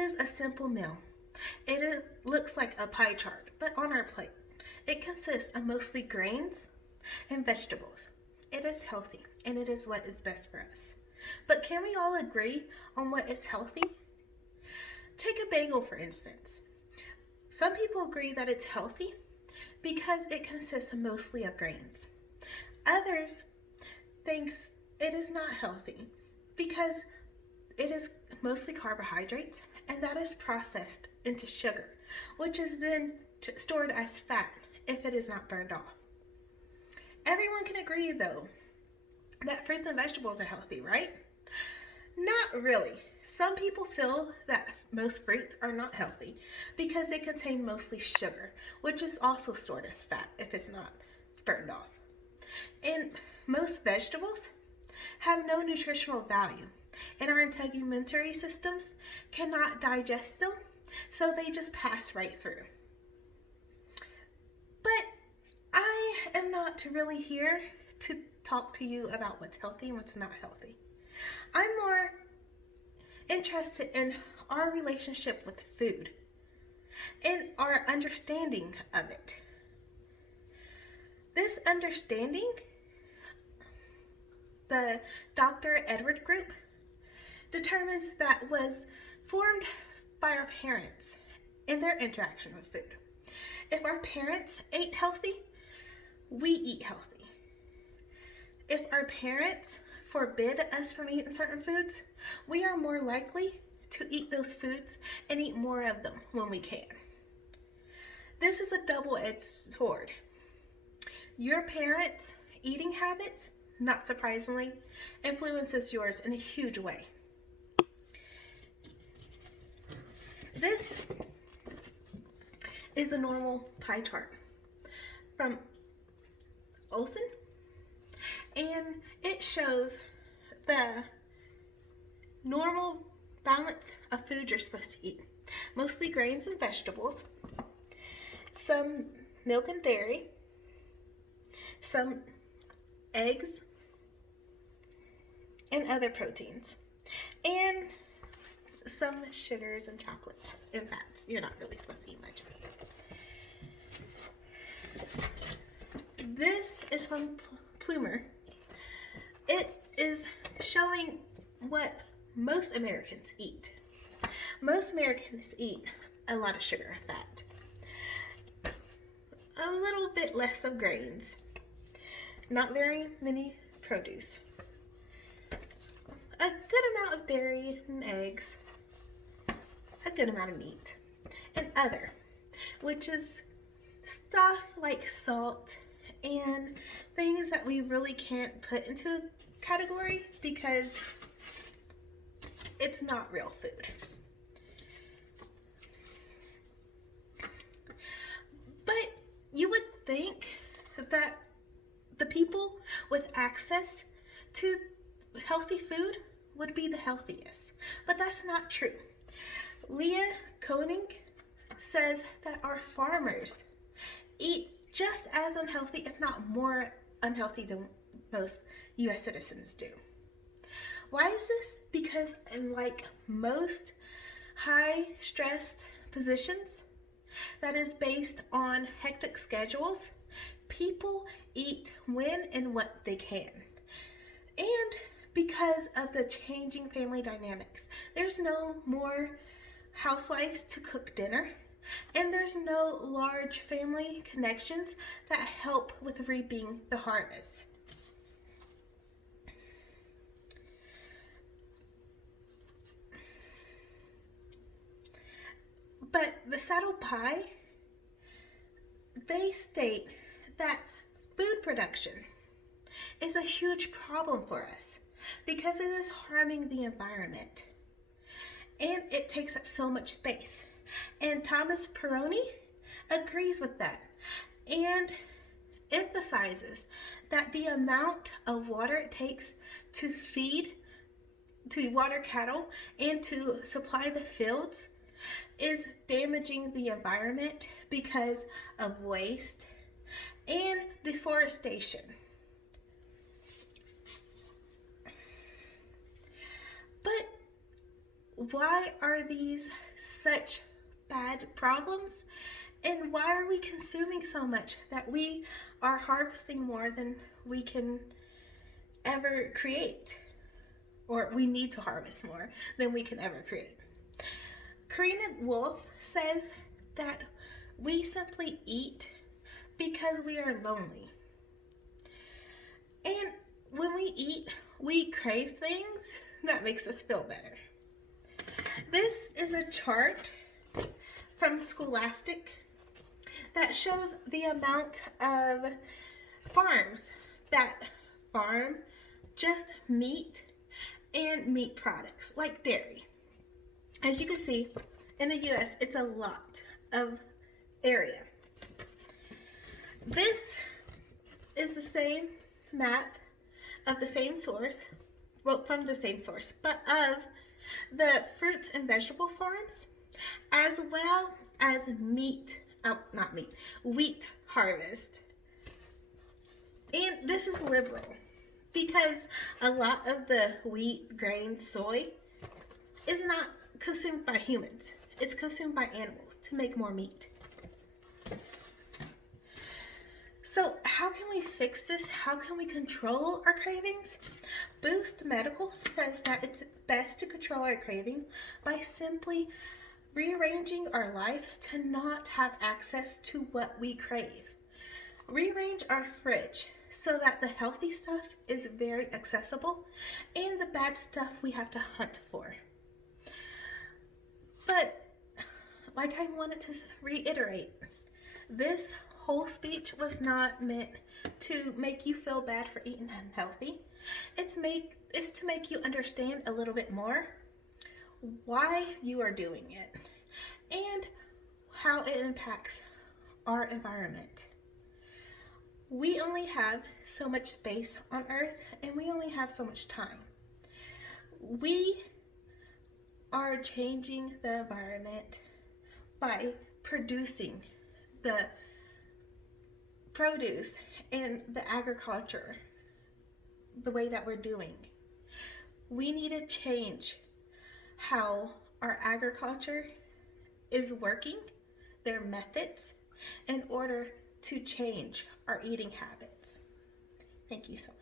is a simple meal. Looks like a pie chart, but on our plate. It consists of mostly grains and vegetables. It is healthy, and it is what is best for us. But can we all agree on what is healthy? Take a bagel, for instance. Some people agree that it's healthy because it consists mostly of grains. Others thinks it is not healthy because it is mostly carbohydrates, and that is processed into sugar, which is then stored as fat if it is not burned off. Everyone can agree, though, that fruits and vegetables are healthy, right? Not really. Some people feel that most fruits are not healthy because they contain mostly sugar, which is also stored as fat if it's not burned off. And most vegetables have no nutritional value, and our integumentary systems cannot digest them, so they just pass right through. But I am not really here to talk to you about what's healthy and what's not healthy. I'm more interested in our relationship with food and our understanding of it. This understanding, the Dr. Edward Group, determines that was formed by our parents in their interaction with food. If our parents ate healthy, we eat healthy. If our parents forbid us from eating certain foods, we are more likely to eat those foods and eat more of them when we can. This is a double-edged sword. Your parents' eating habits, not surprisingly, influences yours in a huge way. This is a normal pie chart from Olson, and it shows the normal balance of food you're supposed to eat. Mostly grains and vegetables, some milk and dairy, some eggs, and other proteins, and some sugars and chocolates and fats. You're not really supposed to eat much. This is from Plumer. It is showing what most Americans eat. Most Americans eat a lot of sugar and fat. A little bit less of grains. Not very many produce. A good amount of dairy and eggs. A good amount of meat. And other, which is stuff like salt and things that we really can't put into a category because it's not real food. But you would think that the people with access to healthy food would be the healthiest, but that's not true. Leah Koenig says that our farmers eat just as unhealthy, if not more unhealthy than most U.S. citizens do. Why is this? Because like most high-stressed positions that is based on hectic schedules, people eat when and what they can. And because of the changing family dynamics, there's no more housewives to cook dinner, and there's no large family connections that help with reaping the harvest. But the Saddle Pie, they state that food production is a huge problem for us because it is harming the environment and it takes up so much space. And Thomas Perroni agrees with that and emphasizes that the amount of water it takes to water cattle and to supply the fields is damaging the environment because of waste and deforestation. But why are these such bad problems? And why are we consuming so much that we are harvesting more than we can ever create? Or we need to harvest more than we can ever create. Karina Wolf says that we simply eat because we are lonely. And when we eat, we crave things that makes us feel better. This is a chart from Scholastic that shows the amount of farms that farm just meat and meat products like dairy. As you can see, in the US, it's a lot of area. This is the same map of the same source, well, from the same source, but of the fruits and vegetable farms, as well as wheat harvest. And this is liberal because a lot of the wheat, grain, soy is not consumed by humans. It's consumed by animals to make more meat. So how can we fix this? How can we control our cravings? Boost Medical says that it's best to control our cravings by simply rearranging our life to not have access to what we crave. Rearrange our fridge so that the healthy stuff is very accessible and the bad stuff we have to hunt for. But like I wanted to reiterate, this whole speech was not meant to make you feel bad for eating unhealthy. It's to make you understand a little bit more why you are doing it and how it impacts our environment. We only have so much space on Earth and we only have so much time. We are changing the environment by producing the produce and the agriculture the way that we're doing. We need to change how our agriculture is working, their methods, in order to change our eating habits. Thank you so much.